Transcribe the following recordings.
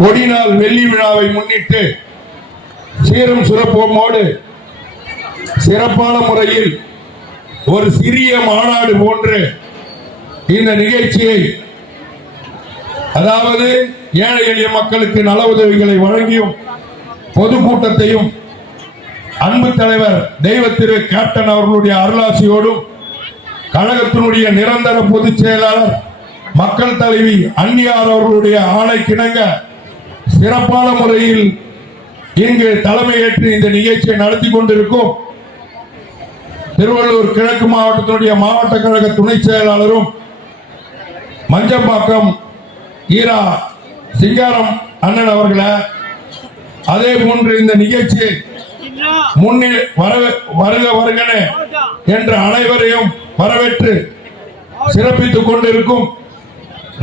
கொடிநாள் வெள்ளி விழாவை முன்னிட்டு சீரும் சிறப்போடு சிறப்பான முறையில் ஒரு சிறிய மாநாடு போன்று இந்த நிகழ்ச்சியை, அதாவது ஏழை எளிய மக்களுக்கு நல உதவிகளை வழங்கியும் பொதுக்கூட்டத்தையும் அன்பு தலைவர் தெய்வ திரு கேப்டன் அவர்களுடைய அருளாசியோடும் கழகத்தினுடைய நிரந்தர பொதுச் செயலாளர் மக்கள் தலைவி அன்னியார் அவர்களுடைய ஆணைக்கிணங்க சிறப்பான முறையில் இங்கு தலைமையேற்று இந்த நிகழ்ச்சியை நடத்தி கொண்டிருக்கும் திருவள்ளூர் கிழக்கு மாவட்டத்தினுடைய மாவட்ட கழக துணை செயலாளரும் மஞ்சம்பாக்கம் ஈரா சிங்காரம் அண்ணன் அவர்களை, அதே போன்று இந்த நிகழ்ச்சியை முன்னில் வருக வருகனே என்ற அனைவரையும் வரவேற்று சிறப்பித்துக் கொண்டிருக்கும்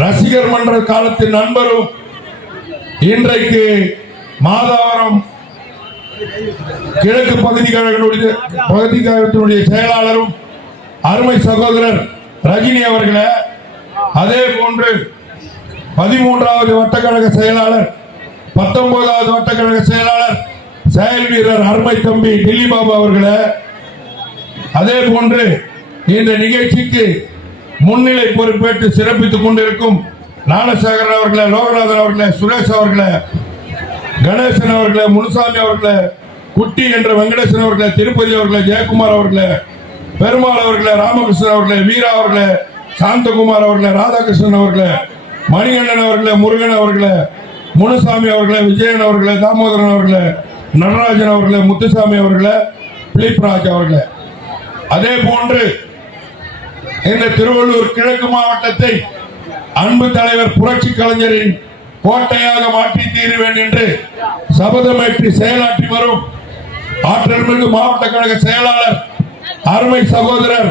ரசிகர் மன்ற காலத்தின் நண்பரும் இன்றைக்கு மாதவரம் கிழக்கு பகுதி கழகத்தினுடைய செயலாளரும் அருமை சகோதரர் ரஜினி அவர்களே, அதே போன்று 13வது வட்டக்கழக செயலாளர் 19வது வட்டக்கழக செயலாளர் செயல் வீரர் அருமை தம்பி டில்லி பாபு அவர்களே, அதே போன்று இந்த நிகழ்ச்சிக்கு முன்னிலை பொறுப்பேற்று சிறப்பித்துக் கொண்டிருக்கும் ஞானசேகரன் அவர்களே, லோகநாதன் அவர்களே, சுரேஷ் அவர்களே, கணேசன் அவர்களே, முனுசாமி அவர்களே, குட்டி என்ற வெங்கடேசன் அவர்களே, திருப்பதி அவர்களே, ஜெயக்குமார் அவர்களே, பெருமாள் அவர்களே, ராமகிருஷ்ணன் அவர்களே, வீரா அவர்களே, சாந்தகுமார் அவர்களே, ராதாகிருஷ்ணன் அவர்களே, மணிகண்டன் அவர்களே, முருகன் அவர்களே, முனுசாமி அவர்களே, விஜயன் அவர்களே, தாமோதரன் அவர்களே, நடராஜன் அவர்களே, முத்துசாமி அவர்களே, பிலிப்ராஜ் அவர்களே, அதே போன்று இந்த திருவள்ளூர் கிழக்கு மாவட்டத்தை அன்பு தலைவர் புரட்சி கலைஞரின் கோட்டையாக மாற்றி தீருவேன் என்று சபதமேற்று செயலாற்றி வரும் ஆற்றல் மிகு மாவட்ட கழக செயலாளர் அருமை சகோதரர்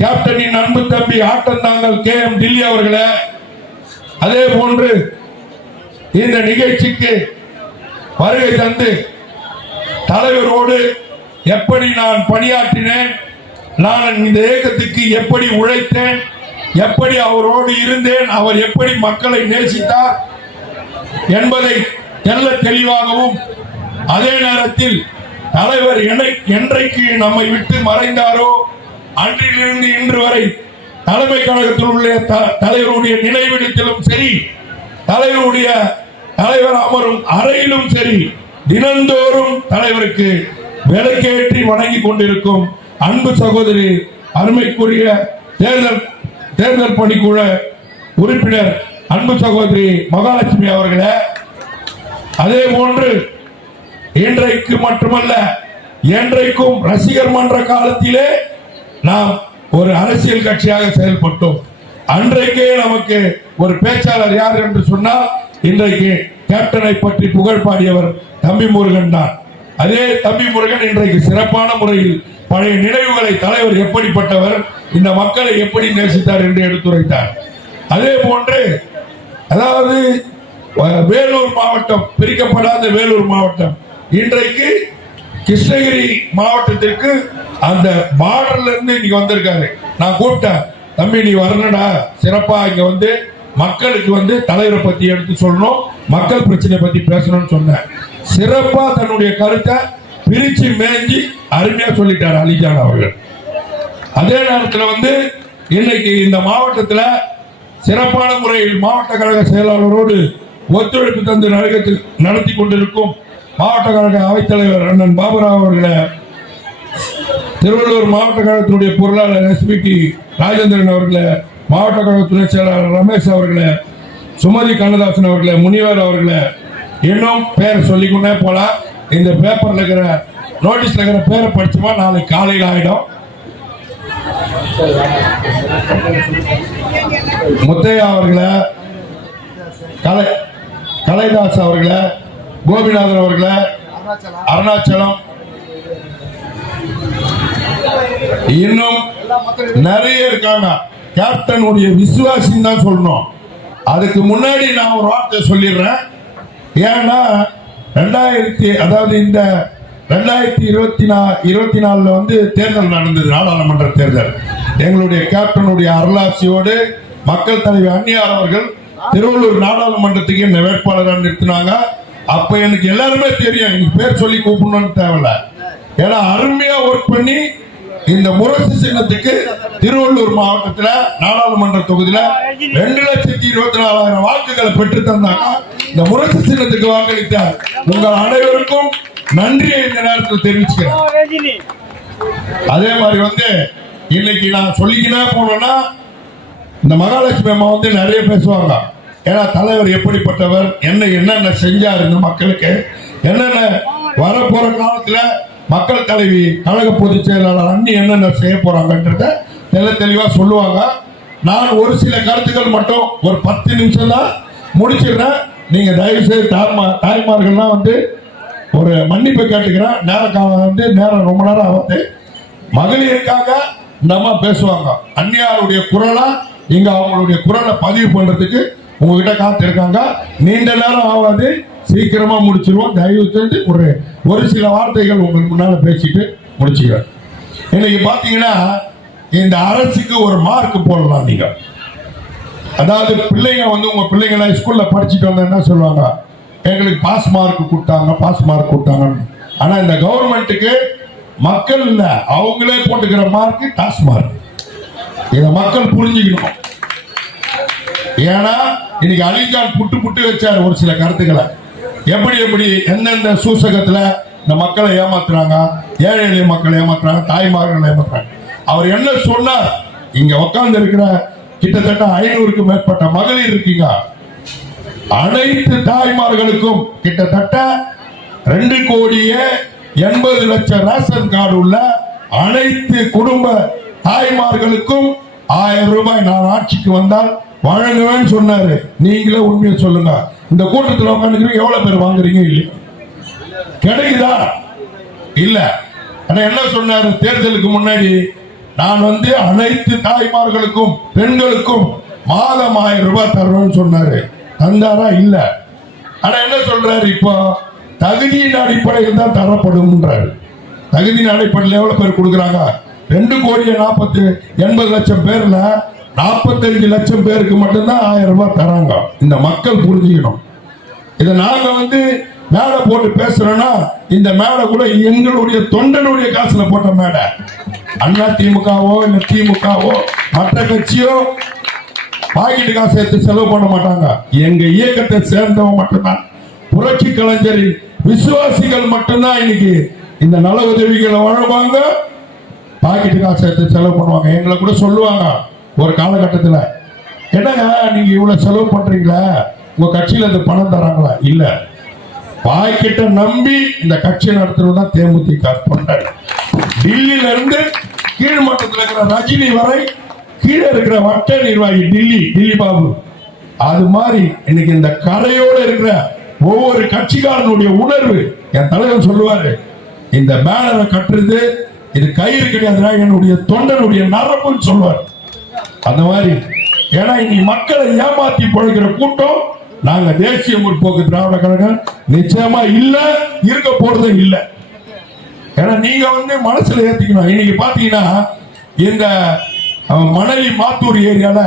கேப்டனின் அன்பு தம்பி ஆட்டந்தாங்கல் KM டில்லி அவர்களே, அதே போன்று இந்த நிகழ்ச்சிக்கு வருகை தந்து தலைவரோடு எப்படி நான் பணியாற்றினேன், நான் இந்த இயக்கத்துக்கு எப்படி உழைத்தேன், எப்படி அவரோடு இருந்தேன், அவர் எப்படி மக்களை நேசித்தார் என்பதை தெல்ல தெளிவாகவும், அதே நேரத்தில் தலைவர் என்றைக்கு நம்மை விட்டு மறைந்தாரோ அன்றிலிருந்து இன்று வரை தலைமை கழகத்தில் உள்ள தலைவருடைய நினைவிடத்திலும் சரி, தலைவர் அமரும் அறையிலும் சரி, தினந்தோறும் தலைவருக்கு விளக்கேற்றி வணங்கி கொண்டிருக்கும் அன்பு சகோதரி அருமைக்குரிய தேர்தல் பணிக்குழு உறுப்பினர் அன்பு சகோதரி மகாலட்சுமி அவர்களே, அதே போன்று இன்றைக்கு மட்டுமல்ல என்றைக்கும் ரசிகர் மன்ற காலத்திலே நாம் ஒரு அரசியல் கட்சியாக செயல்பட்டோம். அன்றைக்கே நமக்கு ஒரு பேச்சாளர் யார் என்று சொன்னால் இன்றைக்கு கேப்டனை பற்றி புகழ் பாடியவர் தம்பி முருகன் தான். அதே தம்பி முருகன் இன்றைக்கு சிறப்பான முறையில் பழைய நினைவுகளை தலைவர் எப்படிப்பட்டவர், இந்த மக்களை எப்படி நேசித்தார் என்று எடுத்துரைத்தார். அதே போன்று அதாவது வேலூர் மாவட்டம், பிரிக்கப்படாத வேலூர் மாவட்டம் இன்றைக்கு கிருஷ்ணகிரி மாவட்டத்திற்கு அந்த பார்டர்ல இருந்து இன்னைக்கு வந்திருக்காரு. நான் கூப்பிட்டேன், தம்பி நீ வரணுடா, சிறப்பா இங்க வந்து மக்களுக்கு வந்து தலைவரை பத்தி எடுத்து சொல்லணும், மக்கள் பிரச்சனை பத்தி பேசணும்னு சொன்னேன். சிறப்பா தன்னுடைய கருத்தை பிரிச்சு மேஞ்சி அருமையா சொல்லிட்டார் அலிஜான் அவர்கள். அதே நேரத்தில் வந்து இன்னைக்கு இந்த மாவட்டத்தில் சிறப்பான முறையில் மாவட்ட கழக செயலாளரோடு ஒத்துழைப்பு தந்து நடத்தி கொண்டிருக்கும் மாவட்ட கழக அவைத்தலைவர் அண்ணன் பாபுராவ் அவர்களை, திருவள்ளூர் மாவட்ட கழகத்தினுடைய பொருளாளர் SPT ராஜேந்திரன் அவர்களை, மாவட்ட கழக துணை செயலாளர் ரமேஷ் அவர்களை, சுமதி கண்ணதாசன் அவர்களை, முனிவர் அவர்களை, இன்னும் பேர் சொல்லிக்கொண்டே போலாம். இந்த பேப்பர்ல இருக்கிற நோட்டீஸ்ல இருக்கிற பேரை படிச்சுமா நாளைக்கு காலையில் ஆயிடும். முத்தையா அவர்களை, கலைதாஸ் அவர்களை, கோபிநாதன் அவர்களை, அருணாச்சலம், இன்னும் நிறைய இருக்காங்க. கேப்டனுடைய விசுவாசின்னு தான் சொல்லணும். அதுக்கு முன்னாடி நான் ஒரு வார்த்தை சொல்லிடுறேன். ஏன்னா இந்த 2024 வந்து தேர்தல் நடந்தது, நாடாளுமன்ற தேர்தல். எங்களுடைய கேப்டனுடைய அருளாசியோடு மக்கள் தலைவர் அன்னியார் அவர்கள் திருவள்ளூர் நாடாளுமன்றத்துக்கு என்ன வேட்பாளராக நிறுத்தினாங்க. அப்ப எனக்கு எல்லாருமே தெரியும், எனக்கு பேர் சொல்லி கூப்பிடணும்னு தேவையில்ல. ஏன்னா அருமையா ஒர்க் பண்ணி இந்த முரசு சின்னத்துக்கு திருவள்ளூர் மாவட்டத்துல நாடாளுமன்ற தொகுதியில 2,24,000 வாக்குகளை பெற்று தந்தாங்க. இந்த முரசு சின்னத்துக்கு வாக்களித்த உங்கள் அனைவருக்கும் நன்றியை இந்த நேரத்தில் தெரிவிச்சுக்கிறேன். அதே மாதிரி இன்னைக்கு நான் சொல்லிக்கினே போனேன்னா இந்த மகாலட்சுமி அம்மா நிறைய பேசுவாங்க. ஏன்னா தலைவர் எப்படிப்பட்டவர், என்னென்ன செஞ்சார் இந்த மக்களுக்கு, என்னென்ன வரப்போற காலத்துல மக்கள் தலைவி கழக பொதுச் செயலாளர் அண்ணி என்னென்ன செய்ய போறாங்கன்றத தெளிவா சொல்லுவாங்க. நான் ஒரு சில கருத்துக்கள் மட்டும் ஒரு 10 நிமிஷம் தான் முடிச்சிடுறேன். நீங்க தயவு செய்து தாய்மார்கள்லாம் ஒரு மன்னிப்பு கேட்டுக்கிறேன். நேரம் ரொம்ப நேரம் ஆகுது. மகளிருக்காக இந்த அம்மா பேசுவாங்க. அந்நியாருடைய குரலா இங்க அவங்களுடைய குரலை பதிவு பண்றதுக்கு உங்ககிட்ட காத்திருக்காங்க. நீண்ட நேரம் ஆகாது, சீக்கிரமா முடிச்சிருவோம். தயவு செஞ்சு ஒரு சில வார்த்தைகள் உங்களுக்கு முன்னால பேசிட்டு முடிச்சுக்கிறேன். இன்னைக்கு பாத்தீங்கன்னா இந்த அரசுக்கு ஒரு மார்க் போடலாம். நீங்க அதாவது பிள்ளைங்க உங்க பிள்ளைங்க ஸ்கூல்ல படிச்சுட்டு வந்தா என்ன சொல்லுவாங்க, எங்களுக்கு பாஸ் மார்க் கொடுத்தாங்க. ஆனா இந்த கவர்மெண்ட்டுக்கு மக்கள் இல்ல, அவங்களே போட்டுக்கிற மார்க் டாஸ் மார்க். இத மக்கள் புரிஞ்சுக்கணும். ஏன்னா இன்னைக்கு அலிகான் புட்டு வச்சாரு ஒரு சில கருத்துக்களை. எப்படி எந்தெந்த சூசகத்துல இந்த மக்களை ஏமாத்துறாங்க, ஏழை எளிய மக்களை ஏமாத்துறாங்க, தாய்மார்களை ஏமாத்துறாங்க. அவர் என்ன சொன்னார், இங்க உட்கார்ந்து இருக்கிற கிட்டத்தட்ட 500க்கு மேற்பட்ட மகளிர் இருக்கீங்க. அனைத்து தாய்மார்களுக்கும் கிட்டத்தட்ட 2,80,00,000 ரேஷன் கார்டு உள்ள அனைத்து குடும்ப தாய்மார்களுக்கும் 1000 ரூபாய் நான் ஆட்சிக்கு வந்தால் வழங்குவேன்னு சொன்னாரு. நீங்களே உண்மையை சொல்லுங்க. இந்த கூட்டத்தில் உட்காந்துக்கிறீங்க, எவ்வளவு பேர் வாங்குறீங்க? இல்லையா? கிடைக்குதா? இல்ல. ஆனா என்ன சொன்னாரு தேர்தலுக்கு முன்னாடி, நான் அனைத்து தாய்மார்களுக்கும் பெண்களுக்கும் மாதம் 1000 ரூபாய் தருவேன்னு சொன்னாரு. தந்தாரா? இல்ல. ஆனா என்ன சொல்றாரு, இப்போ தகுதியின் அடிப்படையில் தான் தரப்படும்ன்றாரு. தகுதியின் அடிப்படையில் எவ்வளவு பேர் கொடுக்குறாங்க? 2,80,00,000 பேர்ல 45 லட்சம் பேருக்கு மட்டும்தான் 1000 ரூபாய் தராங்க. இந்த மக்கள் புரிஞ்சுக்கணும். இதை நாங்க மேடை போட்டு பேசுறோம்னா இந்த மேடை கூட எங்களுடைய தொண்டனுடைய காசுல போட்ட மேடை. அண்ணா திமுகவோ இல்ல திமுகவோ மற்ற கட்சியோ பாக்கெட்டு காசு எடுத்து செலவு பண்ண மாட்டாங்க. எங்க இயக்கத்தை சேர்ந்தவங்க மட்டும்தான், புரட்சி கலைஞரின் விசுவாசிகள் மட்டும்தான் இன்னைக்கு இந்த நல உதவிகளை வழங்குவாங்க, பாக்கெட்டு காசு எடுத்து செலவு பண்ணுவாங்க. எங்களை கூட சொல்லுவாங்க ஒரு காலகட்டத்தில், என்னங்க நீங்க இவ்வளவு செலவு பண்றீங்களா, உங்க கட்சியில இந்த பணம் தராங்களா? இல்ல, பாக்கெட்ட நம்பி இந்த கட்சி நடத்துறதுதான் தேமுதிக பண்றாரு. டில்லியில இருந்து கீழ்மட்டத்தில் இருக்கிற ரஜினி வரை கீழே இருக்கிற வட்ட நிர்வாகி டில்லி பாபு, அது மாதிரி இன்னைக்கு இந்த கரையோட இருக்கிற ஒவ்வொரு கட்சிக்காரனுடைய உணர்வு. என் தலைவர் சொல்லுவாரு, இந்த பேனரை கட்டுறது இது கயிறு கிடையாதுன்னா என்னுடைய தொண்டனுடைய நரம்புன்னு சொல்லுவார். அந்த மாதிரி ஏன்னா இன்னைக்கு மக்களை ஏமாத்தி பிழைக்கிற கூட்டம் நாங்க தேசிய முற்போக்கு திராவிட கழகம் நிச்சயமா இல்ல, இருக்க போறது இல்ல. ஏன்னா நீங்க மனசுல ஏத்திக்கணும். இன்னைக்கு பாத்தீங்கன்னா இந்த மணலி மாத்தூர் ஏரியால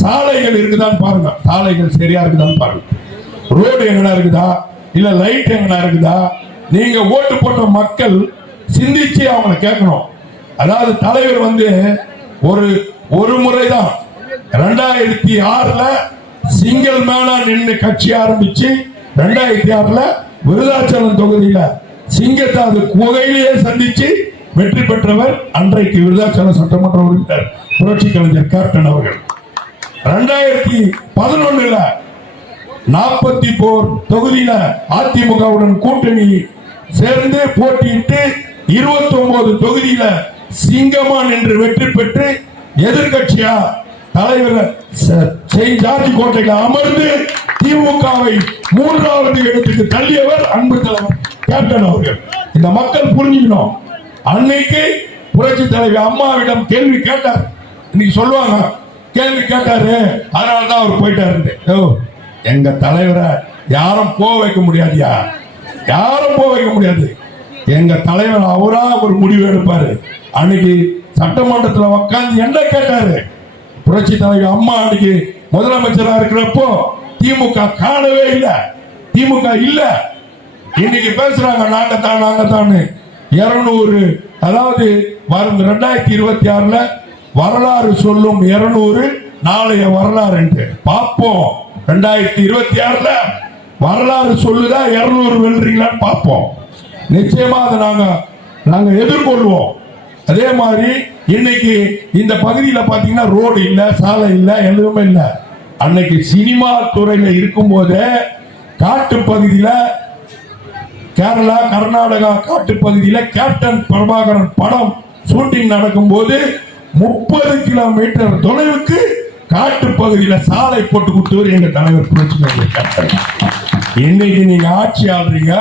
சாலைகள் இருக்குதான்னு பாருங்க, சாலைகள் சரியா இருக்குதான்னு பாருங்க, ரோடு எங்கனா இருக்குதா, இல்ல லைட் எங்கனா இருக்குதா. நீங்க ஓட்டு போட்ட மக்கள் சிந்திச்சு அவங்களை கேட்கணும். அதாவது தலைவர் ஒரு முறைதான் 2006ல சிங்கிள் மேனா நின்று கட்சி ஆரம்பிச்சு 2006ல விருதாச்சலம் தொகுதியில சிங்கத்தை அது குகையிலேயே சந்திச்சு வெற்றி பெற்றவர் அன்றைக்கு விருதாச்சலம் சட்டமன்ற உறுப்பினர் புரட்சி கலைஞர் கேப்டன் அவர்கள். 2011ல 44 தொகுதியில அதிமுகவுடன் கூட்டணி சேர்ந்து போட்டியிட்டு 29 தொகுதியில சிங்கமா நின்று வெற்றி பெற்று எதிர்கட்சியா தலைவர் ஜார்ஜ் கோட்டையில் அமர்ந்து திமுகவை 3வது இடத்துக்கு தள்ளியவர் அன்பு தலைவர் கேப்டன் அவர்கள். இந்த மக்கள் புரிஞ்சுக்கணும். அன்னைக்கு புரட்சி தலைவி அம்மாவிடம் கேள்வி கேட்டார். இன்னைக்கு சொல்லுவாங்க கேள்வி கேட்டாரு, அதனாலதான் அவர் போயிட்டாரு. எங்க தலைவரை யாரும் போக வைக்க முடியாதுயா, யாரும் போக வைக்க முடியாது. எங்க தலைவர் அவரா ஒரு முடிவு எடுப்பாரு. அன்னைக்கு சட்டமன்றத்தில் உட்கார்ந்து என்ன கேட்டாரு புரட்சி தலைவி அம்மா, அன்னைக்கு முதலமைச்சரா இருக்கிறப்போ திமுக காணவே இல்லை. திமுக இல்ல. இன்னைக்கு பேசுறாங்க நாங்க தான் 200, அதாவது வரும் 2026 வரலாறு சொல்லும் 200 நாளைய வரலாறு என்று பார்ப்போம். 2026 வரலாறு சொல்லுதா 200 வெல்றீங்களான்னு பார்ப்போம். நிச்சயமா அதை நாங்க எதிர்கொள்வோம். அதே மாதிரி இன்னைக்கு இந்த பகுதியில் பாத்தீங்கன்னா ரோடு இல்ல, சாலை இல்ல, எதுவுமே இல்ல. அன்னைக்கு சினிமா துறையில இருக்கும் போதே காட்டு பகுதியில, கேரளா கர்நாடகா காட்டு பகுதியில கேப்டன் பிரபாகரன் படம் ஷூட்டிங் நடக்கும் போது 30 கிலோமீட்டர் தொலைவுக்கு காட்டு பகுதியில சாலை போட்டு கொடுத்தவர் எங்க தலைவர் புரட்சியாளர் கேப்டன். இன்னைக்கு நீங்க ஆட்சி ஆடுறீங்க,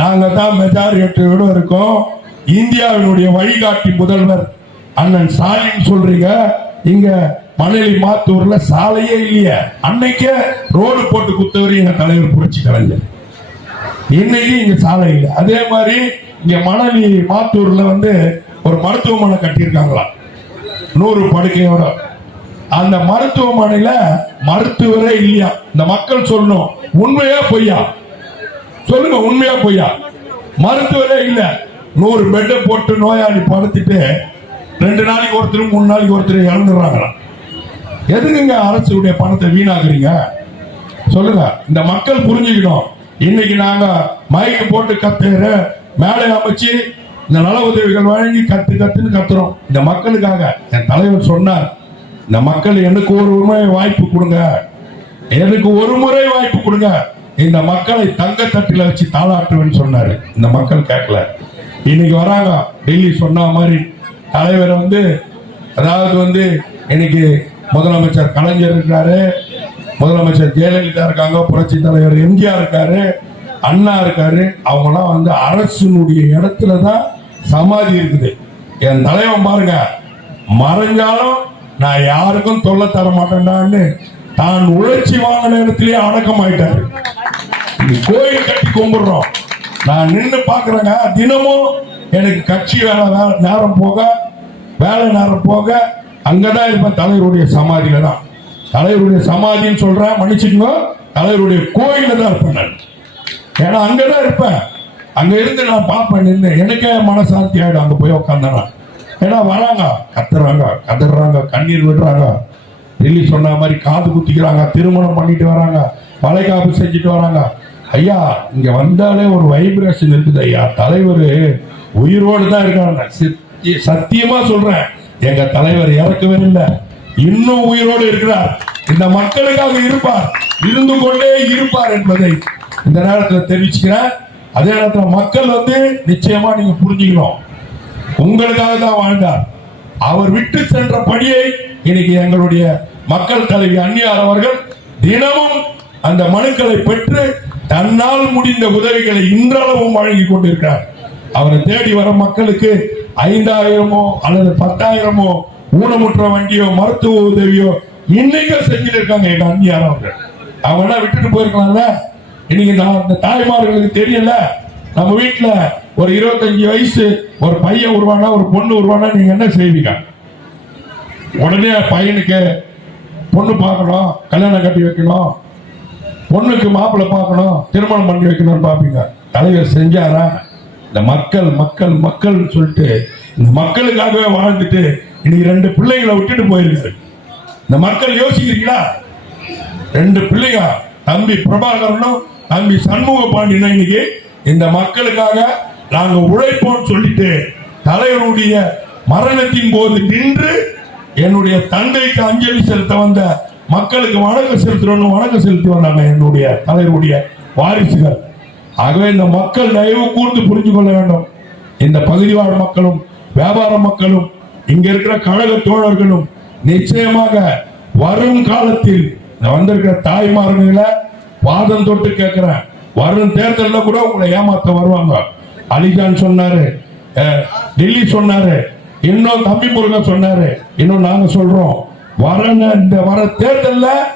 நாங்க தான் மெஜாரிட்டியோட இருக்கோம். இந்தியாவினுடைய வழிகாட்டி முதல்வர் அண்ணன் ஸ்டாலின் சொல்றீங்க, இங்க மணலி மாத்தூர்ல சாலையே இல்லையே. அன்னைக்கே ரோடு போட்டு கொடுத்தவர் எங்க தலைவர் புரட்சி கலைஞர். இன்னைக்கு இங்க சாலை இல்லை. அதே மாதிரி இங்க மணலி மாத்தூர்ல ஒரு மருத்துவமனை கட்டியிருக்காங்களா 100 படுக்கையோட. அந்த மருத்துவமனையில மருத்துவரே இல்லையா. இந்த மக்கள் சொல்லணும், உண்மையா பொய்யா சொல்லுங்க, உண்மையா பொய்யா? மருத்துவரே இல்ல. 100 பெட்டை போட்டு நோயாளி படுத்துட்டு 2 நாளைக்கு ஒருத்தர் 3 நாளைக்கு ஒருத்தர் இறந்துடுறாங்களா. எதுக்குங்க அரசுடைய பணத்தை வீணாக்குறீங்க சொல்லுங்க. இந்த மக்கள் புரிஞ்சுக்கணும். இன்னைக்கு நாங்க மைக்கு போட்டு கத்துற மேலே அமைச்சு இந்த நல உதவிகள் வழங்கி கத்துன்னு கத்துறோம் இந்த மக்களுக்காக. என் தலைவர் சொன்னார், இந்த மக்கள் எனக்கு ஒரு முறை வாய்ப்பு கொடுங்க, எனக்கு ஒரு முறை வாய்ப்பு கொடுங்க, இந்த மக்களை தங்க தட்டில வச்சு தாளாட்டுவேன்னு சொன்னாரு. இந்த மக்கள் கேட்கல. இன்னைக்கு வராங்க. டெல்லி சொன்ன மாதிரி தலைவர் அதாவது இன்னைக்கு முதலமைச்சர் கலைஞர் இருக்காரு, முதலமைச்சர் ஜெயலலிதா இருக்காங்க, புரட்சி தலைவர் எம்ஜிஆர் இருக்காரு, அண்ணா இருக்காரு. அவங்களாம் அரசினுடைய இடத்துலதான் சமாதி இருக்குது. என் தலைவன் பாருங்க, மறைஞ்சாலும் நான் யாருக்கும் தொல்லை தர மாட்டேன்டான்னு தான் உழைச்சி வாங்கின இடத்திலேயே அடக்கம் ஆயிட்டாரு. கோயில் கட்டி கும்பிடுறோம். நான் நின்று பாக்குறேங்க. தினமும் எனக்கு கட்சி வேலை நேரம் போக, வேலை நேரம் போக அங்கதான் இருப்பேன். தலைவருடைய சமாதியில தான். தலைவருடைய சமாதின்னு சொல்றேன், மன்னிச்சுக்கோ, தலைவருடைய கோயில தான் இருப்பேன் நான். ஏன்னா அங்கதான் இருப்பேன். அங்க இருந்து நான் பார்ப்பேன் நின்று. எனக்கே மனசாந்தி ஆயிடும் அங்க போய் உட்காந்தேன்னா. ஏன்னா வராங்க, கத்துறாங்க, கதறாங்க, கண்ணீர் விடுறாங்க, டெல்லி சொன்ன மாதிரி காது குத்திக்கிறாங்க, திருமணம் பண்ணிட்டு வராங்க, வளைகாப்பு செஞ்சுட்டு வராங்க. ஐயா இங்க வந்தாலே ஒரு வைப்ரேஷன் இருக்குது ஐயா. தலைவர் உயிரோடு தான் இருக்காங்க. சத்தியமா சொல்றேன், எங்க தலைவர் இறக்கவே இல்லை, இன்னும் உயிரோடு இருக்கிறார். இந்த மக்களுக்காக இருப்பார், இருந்து கொண்டே இருப்பார் என்பதை இந்த நேரத்தில் தெரிவிச்சுக்கிறேன். அதே நேரத்தில் மக்கள் நிச்சயமா நீங்க புரிஞ்சுக்கணும், உங்களுக்காக தான் வாழ்ந்தார். அவர் விட்டு சென்ற பணியை இன்னைக்கு எங்களுடைய மக்கள் தலைவி அன்னியார் அவர்கள் தினமும் அந்த மனுக்களை பெற்று தன்னால் முடிந்த உதவிகளை இன்றளவும் வழங்கி கொண்டிருக்கிறார். அவரை தேடி வர மக்களுக்கு 5000 அல்லது 10,000 ஊனமுற்ற வண்டியோ மருத்துவ உதவியோ இன்னைக்கு செஞ்சுட்டு இருக்காங்க எங்க அன்னியார் அவர்கள். அவங்க விட்டுட்டு போயிருக்கலாம்ல. இன்னைக்கு இந்த தாய்மார்களுக்கு தெரியல. நம்ம வீட்டுல ஒரு 25 வயசு ஒரு பையன் உருவானா, ஒரு பொண்ணு உருவானா, நீங்க என்ன செய்வீங்க? உடனே பையனுக்கு பொண்ணு பார்க்கணும், கல்யாணம் கட்டி வைக்கணும், பொண்ணுக்கு மாப்பிள்ளை பார்க்கணும், திருமணம் பண்ணி வைக்கணும்னு பார்ப்பீங்க. தலைவர் செஞ்சாரா? இந்த மக்கள் மக்கள் மக்கள் சொல்லிட்டு இந்த மக்களுக்காகவே வாழ்ந்துட்டு இன்னைக்கு 2 பிள்ளைகளை விட்டுட்டு போயிருக்காரு. இந்த மக்கள் யோசிக்கிறீங்களா? 2 பிள்ளைங்க, தம்பி பிரபாகரனும் தம்பி சண்முக பாண்டியனும் இன்னைக்கு இந்த மக்களுக்காக நாங்க உழைப்போம் சொல்லிட்டு தலைவருடைய மரணத்தின் போது நின்று என்னுடைய தந்தைக்கு அஞ்சலி செலுத்த வந்த மக்களுக்கு வணக்கம் செலுத்தி வந்தாங்க என்னுடைய தலைவருடைய வாரிசுகள். ஆகவே இந்த மக்கள் தயவு கூர்ந்து புரிஞ்சு கொள்ள வேண்டும். இந்த பகுதி வாழ் மக்களும் வியாபார மக்களும் இங்க இருக்கிற கழக தோழர்களும் நிச்சயமாக வரும் காலத்தில் வந்திருக்கிற தாய்மார்களை வாதம் தொட்டு கேட்கிறேன். வரும் தேர்தலில் கூட உங்களை ஏமாத்த வருவாங்க. அலிஜான் சொன்னாரு, டெல்லி சொன்னாரு, இன்னும் தம்பி முருகன் சொன்னாரு, இன்னும் நாங்க சொல்றோம். வர தேர்தலில்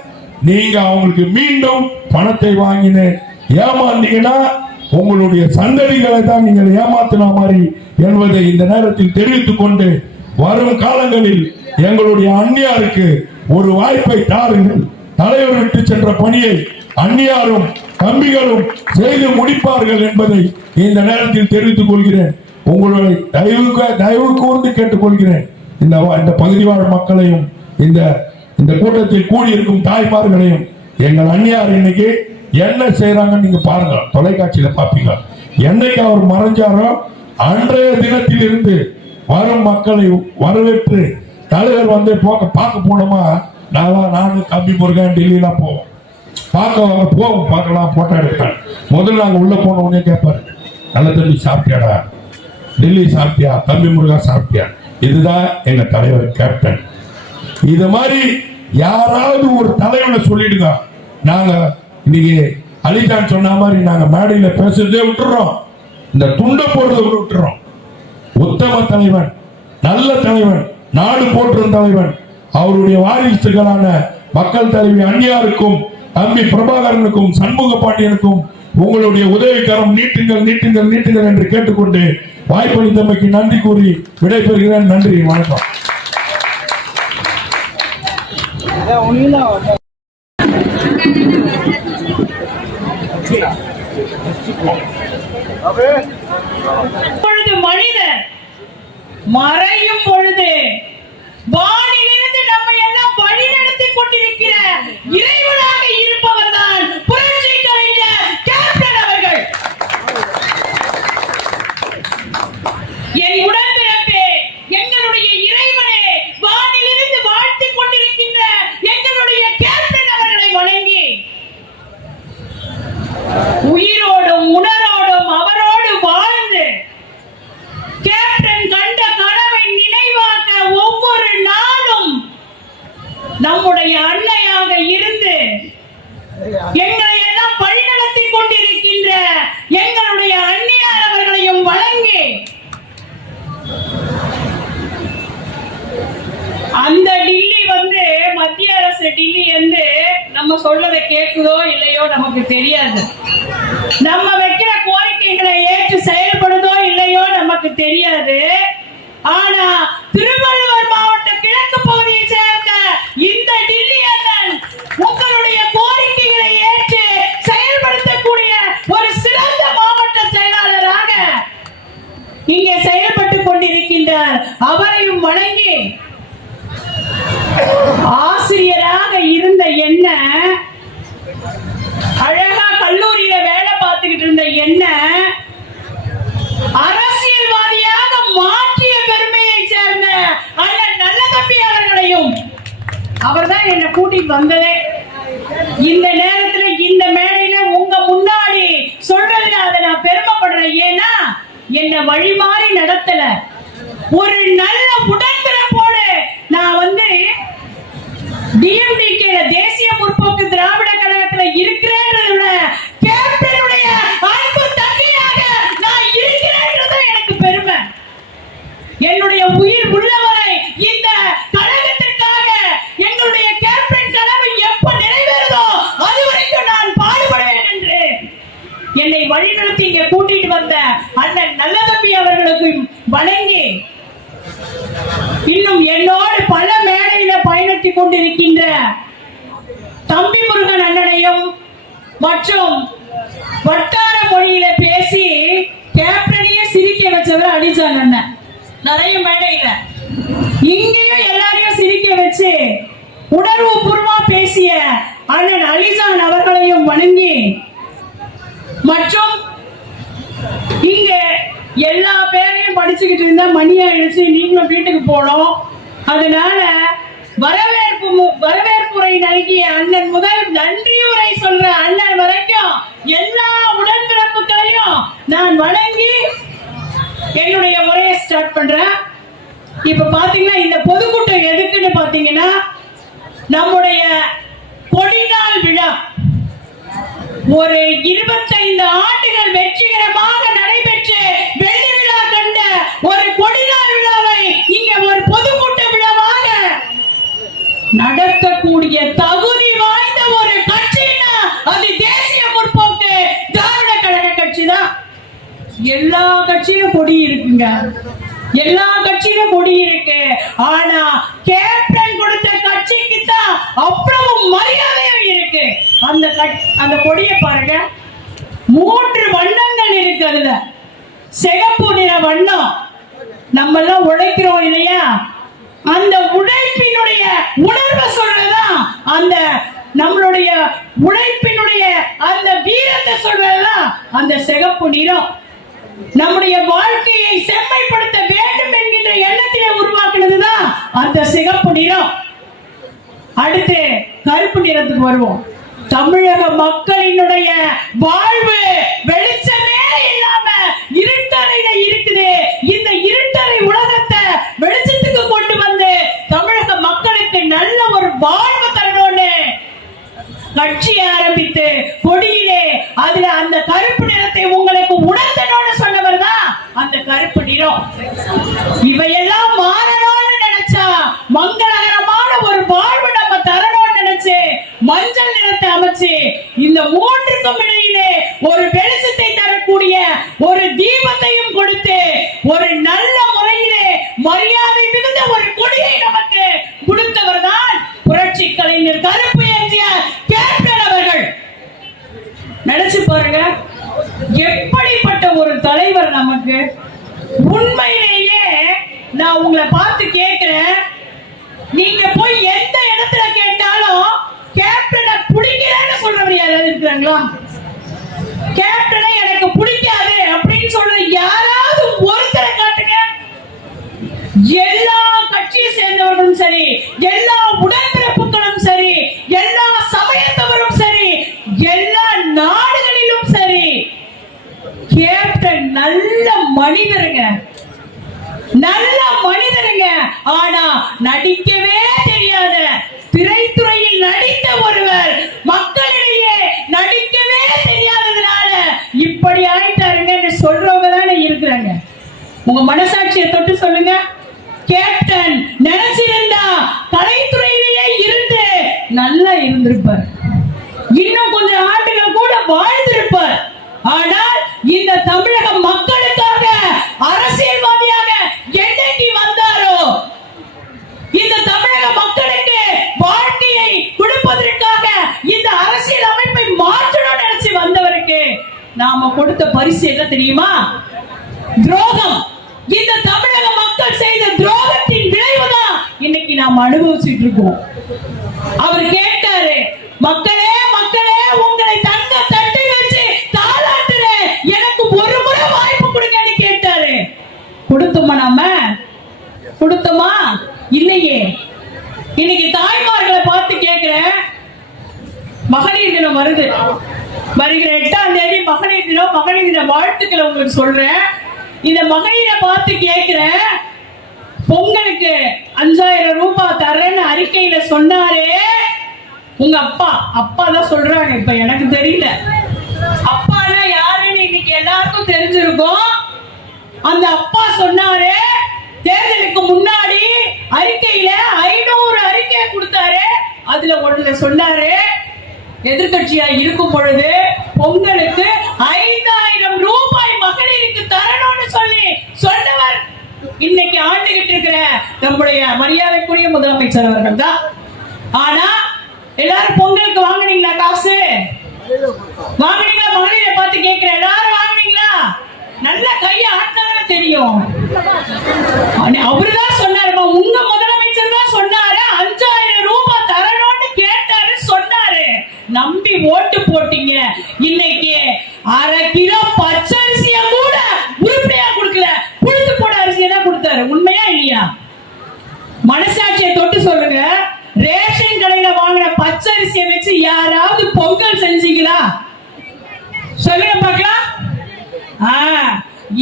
நீங்க அவங்களுக்கு மீண்டும் பணத்தை வாங்கின ஏமாந்தீங்கன்னா உங்களுடைய சந்ததிகளை தான் நீங்கள் ஏமாத்தின மாதிரி என்பதை இந்த நேரத்தில் தெரிவித்துக் கொண்டு வரும் காலங்களில் எங்களுடைய அந்நியாருக்கு ஒரு வாய்ப்பை தாருங்கள். தலைவர் விட்டு சென்ற பணியை அந்நியாரும் தம்பிகளும் செய்து முடிப்பார்கள் என்பதை இந்த நேரத்தில் தெரிவித்துக் கொள்கிறேன். உங்களுடைய தயவு கூர்ந்து கேட்டுக்கொள்கிறேன். இந்த பகுதி வாழ் மக்களையும் இந்த கூட்டத்தில் கூடியிருக்கும் தாய்மார்களையும் எங்கள் அந்நியார் இன்னைக்கு என்ன செய்யறாங்கன்னு நீங்க பாருங்க, தொலைக்காட்சியில பாப்பீங்க. என்னைக்கு அவர் மறைஞ்சாரோ அன்றைய தினத்தில் இருந்து வரும் மக்களை வரவேற்று தலைவர் வந்து பார்க்க போனோமா, நானும் தம்பி முருகன் டெல்லியெல்லாம் போவோம், போவோம், பார்க்கலாம், போட்டோ எடுப்பேன். முதல்ல நாங்கள் உள்ள போன உடனே கேட்பாரு, நல்ல தம்பி சாப்பிட்டியாடா, டெல்லி சாப்பிட்டியா, தம்பி முருகா சாப்பிட்டியா. இதுதான் எங்க தலைவர் கேப்டன். இது மாதிரி யாராவது ஒரு தலைவனை சொல்லிடுங்க. நாங்க இன்னைக்கு அலிகான் சொன்ன மாதிரி நாங்க மேடையில பேசுறதே விட்டுறோம், இந்த துண்டு போடுறதை விட்டுறோம். உத்தம தலைவன், நல்ல தலைவன், நாடு போற்றும் தலைவன், அவருடைய வாரிசுகளான மக்கள் தலைவி அந்நியாருக்கும் தம்பி பிரபாகரனுக்கும் சண்முக பாண்டியனுக்கும் உங்களுடைய உதவிக்கரம் நீட்டுங்கள் நீட்டுங்கள் நீட்டுங்கள் என்று கேட்டுக்கொண்டு வாய்ப்பளித்தமைக்கு நன்றி கூறி விடைபெறுகிறேன். நன்றி, வணக்கம். மனிதன் மறையும் பொழுது வானிலிருந்து நம்ம எல்லாம் வழிநடத்தி கொண்டிருக்கிற இறைவனாக இருப்பவர் தான் புரட்சி கலைஞர் கேப்டன் அவர்கள். என் உடன்பிறப்பே, எங்களுடைய இறைவனே, வானிலிருந்து வாழ்த்திக் கொண்டிருக்கின்ற எங்களுடைய கேப்டன் அவர்களை வணங்கி உயிரோடும் உணரோடும் அவரோடு வாழ்ந்து கேப்டன் கண்ட கனவை நினைவாக்க ஒவ்வொரு நாளும் நம்முடைய அன்னையாக இருந்து எங்களை எல்லாம் வழிநடத்தி கொண்டிருக்கின்ற எங்களுடைய அந்நியார் அவர்களையும் வணங்கி அந்த டில்லி வந்து மத்திய அரசு டில்லி வந்து நம்ம சொல்றதை கேட்குதோ இல்லையோ நமக்கு தெரியாது. நம்ம வைக்கிற கோரிக்கைகளை ஏற்று செயல்படுதோ இல்லையோ நமக்கு தெரியாது. ஆனா திருவள்ளுவர் மாவட்ட கிழக்கு பகுதியை சேர்ந்த இந்த டில்லி அண்ணன் உங்களுடைய கோரிக்கைகளை ஏற்று செயல்படுத்தக்கூடிய ஒரு சிறந்த மாவட்ட செயலாளராக இங்கே செயல்பட்டுக் கொண்டிருக்கின்றார். அவரையும் வணங்கி ஆசிரியராக இருந்த என்ன, அழகா கல்லூரியில வேலை பார்த்துக்கிட்டு இருந்த என்ன அரசியல்வாதியாக மாற்றிய பெருமையை சேர்ந்த அண்ணன் நல்ல தம்பி அவர்களையும், அவர்தான் என்னை கூட்டிட்டு வந்ததே. இந்த நேரத்துல இந்த மேடையில உங்க முன்னாடி சொல்றதுல அதை நான் பெருமைப்படுறேன். ஏன்னா என்னை வழிமாறி நடத்தல, ஒரு நல்ல உடன்பிறப்போடு நான் வந்து டிஎம்டிகே தேசிய முற்போக்கு திராவிட கழகத்துல இருக்கிறேன்றதை விட கேப்டனுடைய அன்பு தங்கையாக நான் இருக்கிறேன்றது எனக்கு பெருமை. என்னுடைய உயிர் உள்ளவரை இந்த கழகத்திற்காக எங்களுடைய கேப்டன் கனவு எப்ப நிறைவேறுதோ அது வரைக்கும் நான் பாடுபடுவேன் என்று என்னை வழிநடத்தி இங்க கூட்டிட்டு வந்த அண்ணன் நல்லதம்பி அவர்களுக்கும் வணங்கி, இன்னும் என்னோடு பல மேடையில பயணித்துக் கொண்டிருக்கின்ற தம்பி முருகன் அண்ணனையும் மற்றும் வட்டார மொழியில பேசி கேப்டனையே சிரிக்க வச்சவர் அலிஜான் அண்ணன். நிறைய மேடையில இங்கேயும் எல்லாரையும் சிரிக்க வச்சு உணர்வு பூர்வமா பேசிய அண்ணன் அலிஜான் அவர்களையும் வணங்கி, மற்றும் இங்க எல்லா பேரையும் படிச்சுக்கிட்டு இருந்தா மணி ஆயிடுச்சு, நீங்களும் வீட்டுக்கு போனோம். அதனால வரவேற்புரை நல்கிய அண்ணன் முதல் நன்றி உரை சொல்ற அண்ணன் வரைக்கும் எல்லா உடன்பிறப்புகளையும் நான் வணங்கி என்னுடைய உரையை ஸ்டார்ட் பண்றேன். இப்ப பாத்தீங்கன்னா இந்த பொதுக்கூட்டம் எதுக்குன்னு பாத்தீங்கன்னா, நம்முடைய கொடிநாள் விழா ஒரு 25 ஆண்டுகள் வெற்றிகரமாக நடைபெற்று வெள்ளி விழா கண்ட ஒரு கொடிநாள் விழாவை இங்க ஒரு பொதுக்கூட்ட விழாவாக நடத்தக்கூடிய தகுதி வாய்ந்த ஒரு கட்சினா அது தேசிய முற்போக்கு திராவிட கழக கட்சி தான். எல்லா கட்சியும் கொடி இருக்குங்க, எல்லா கட்சியிலும் கொடி இருக்கு. ஆனா கேப்டன் கொடுத்த கட்சிக்கு தான் அந்த கொடியை பாருங்க, 3 வண்ணங்கள் இருக்கு. அதுல சிகப்பு நிற வண்ணம். நம்ம எல்லாம் உழைக்கிறோம் இல்லையா, அந்த உழைப்பினுடைய உணர்வை சொல்றதுதான், அந்த நம்மளுடைய உழைப்பினுடைய அந்த வீரத்தை சொல்றதுதான் அந்த சிகப்பு நிறம். நம்முடைய வாழ்க்கையை செம்மைப்படுத்த வேண்டும் என்கின்ற எண்ணத்திலே உருவாக்குனதுதான் அந்த சிகப்பு நிறம். அடுத்து கருப்பு நிறத்துக்கு வருவோம். தமிழக மக்களினுடைய வாழ்வு வெளிச்சமே இல்லாம இருட்டறையில இருக்குது. இந்த இருட்டறை உலகத்தை வெளிச்சத்துக்கு கொண்டு வந்து தமிழக மக்களுக்கு நல்ல ஒரு வாழ்வு தரணும்னு கட்சி ஆரம்பித்து கொடியிலே அதுல அந்த கருப்பு நிறத்தை உங்களுக்கு உணர்த்தணும்னு சொன்னவர் தான் அந்த கருப்பு நிறம். இவையெல்லாம் மாறணும்னு நினைச்சா, மங்களகரமான ஒரு வாழ்வு நம்ம தரணும்னு நினைச்சு மஞ்சள் நிறத்தை அமைச்சு இந்த 3க்கும் இடையிலே ஒரு வெளிச்சத்தை தரக்கூடிய ஒரு தீபத்தையும் கொடுத்து ஒரு நல்ல முறையிலே மரியாதை மிகுந்த ஒரு கொடியை நமக்கு கொடுத்தவர் தான் புரட்சி கலைஞர் கருப்பு எம்ஜிஆர் கேப்டன் அவர்கள். நினைச்சு பாருங்க, எப்படிப்பட்ட ஒரு தலைவர் நமக்கு. உண்மையிலேயே நான் உங்களை பார்த்து கேட்கிறேன், நீங்க போய் எந்த இடத்துல கேட்டாலும் கேப்டனை பிடிக்கலன்னு சொல்றவர் யாராவது இருக்கிறாங்களா? கேப்டனை எனக்கு பிடிக்காது அப்படின்னு சொல்றது யாராவது ஒருத்தரை காட்டுங்க. எல்லா கட்சியை சேர்ந்தவர்களும் சரி, எல்லா உடன்பிறப்புகளும் சரி, எல்லா சமயத்தவரும் சரி, எல்லா நாடுகளிலும் சரி, கேப்டன் நல்ல மனிதருங்க, நல்ல மனிதருங்க. ஆனா நடிக்கவே தெரியாத, திரைத்துறையில் நடித்த ஒருவர் மக்களிடையே நடிக்கவே தெரியாததுனால இப்படி ஆயிட்டாருங்க சொல்றவங்க தானே இருக்கிறாங்க. உங்க மனசாட்சியை தொட்டு சொல்லுங்க. கேப்டன் நினைச்சிருந்தா கலைத்துறையிலேயே இருந்து நல்லா இருந்திருப்பார், இன்னும் கொஞ்சம் ஆண்டுகள் கூட வாழ்ந்திருப்பார். ஆனால் இந்த தமிழக மக்களுக்காக அரசியல்வாதியாக என்னைக்கு வந்தாரோ, இந்த தமிழக மக்களுக்கு வாழ்க்கையை கொடுப்பதற்காக இந்த அரசியல் அமைப்பை மாற்றணும்னு நினைச்சு வந்தவருக்கு நாம கொடுத்த பரிசு என்ன தெரியுமா? துரோகம். இந்த தமிழக மக்கள் செய்த துரோகத்தின் விளைவுதான் இன்னைக்கு நாம் அனுபவிச்சுட்டு இருக்கோம். அவர் கேட்டாரு, மக்களே மக்களே உங்களை தங்க தட்டி வச்சு தாளாட்டுறேன், எனக்கு ஒரு முறை வாய்ப்பு கொடுங்கன்னு கேட்டாரு. கொடுத்தோமா? நாம கொடுத்தோமா? இல்லையே. இன்னைக்கு தாய்மார்களை பார்த்து கேட்கிறேன், மகளிர் தினம் வருது, வருகிற 8ஆம் தேதி மகளிர் தினம். மகளிர் தின வாழ்த்துக்களை உங்களுக்கு சொல்றேன். இந்த மகளிரை பார்த்து கேட்கிறேன், பொங்கலுக்கு 5000 ரூபாய் தரேன்னு அறிக்கையில சொன்னாரே உங்க அப்பா. அப்பா தான் சொல்றாங்க, இப்ப எனக்கு தெரியல அப்பானா யாருன்னு இன்னைக்கு எல்லாருக்கும் தெரிஞ்சிருக்கும். அந்த அப்பா சொன்னாரு, தேர்தலுக்கு முன்னாடி அறிக்கையில 500 அறிக்கையை கொடுத்தாரு. அதுல ஒண்ணுல சொன்னாரு, எதிர்கட்சியா இருக்கும் பொழுது பொங்கலுக்கு 5000 ரூபாய் மகளிருக்கு தரணும்னு சொல்லி சொன்னவர் இன்னைக்கு ஆண்டுகிட்டு இருக்கிற நம்முடைய மரியாதைக்குரிய முதலமைச்சர் அவர்கள் தான். ஆனா எல்லாரும் பொங்கலுக்கு வாங்குனீங்களா? காசு வாங்குனீங்களா? மகளிரை பார்த்து கேட்கிற, எல்லாரும் வாங்குனீங்களா? நல்ல கையை ஆட்டினா தெரியும். அவருதான் சொன்னாரு, உங்க முதலமைச்சர் தான் சொன்னாரு 5000 ரூபாய் தரணும்னு கேட்டாரு, சொன்னாரு. நம்பி ஓட்டு போட்டீங்க. இன்னைக்கு 1/2 கிலோ பச்சரிசிய கூட உருப்படியா கொடுக்கல, புழுத்து போட அரிசியை தான் கொடுத்தாரு. உண்மையா இல்லையா? மனசாட்சியை தொட்டு சொல்லுங்க. ரேஷன் கடையில வாங்கின பச்சரிசியை வச்சு யாராவது பொங்கல் செஞ்சீங்களா? சொல்லுங்க பார்க்கலாம்.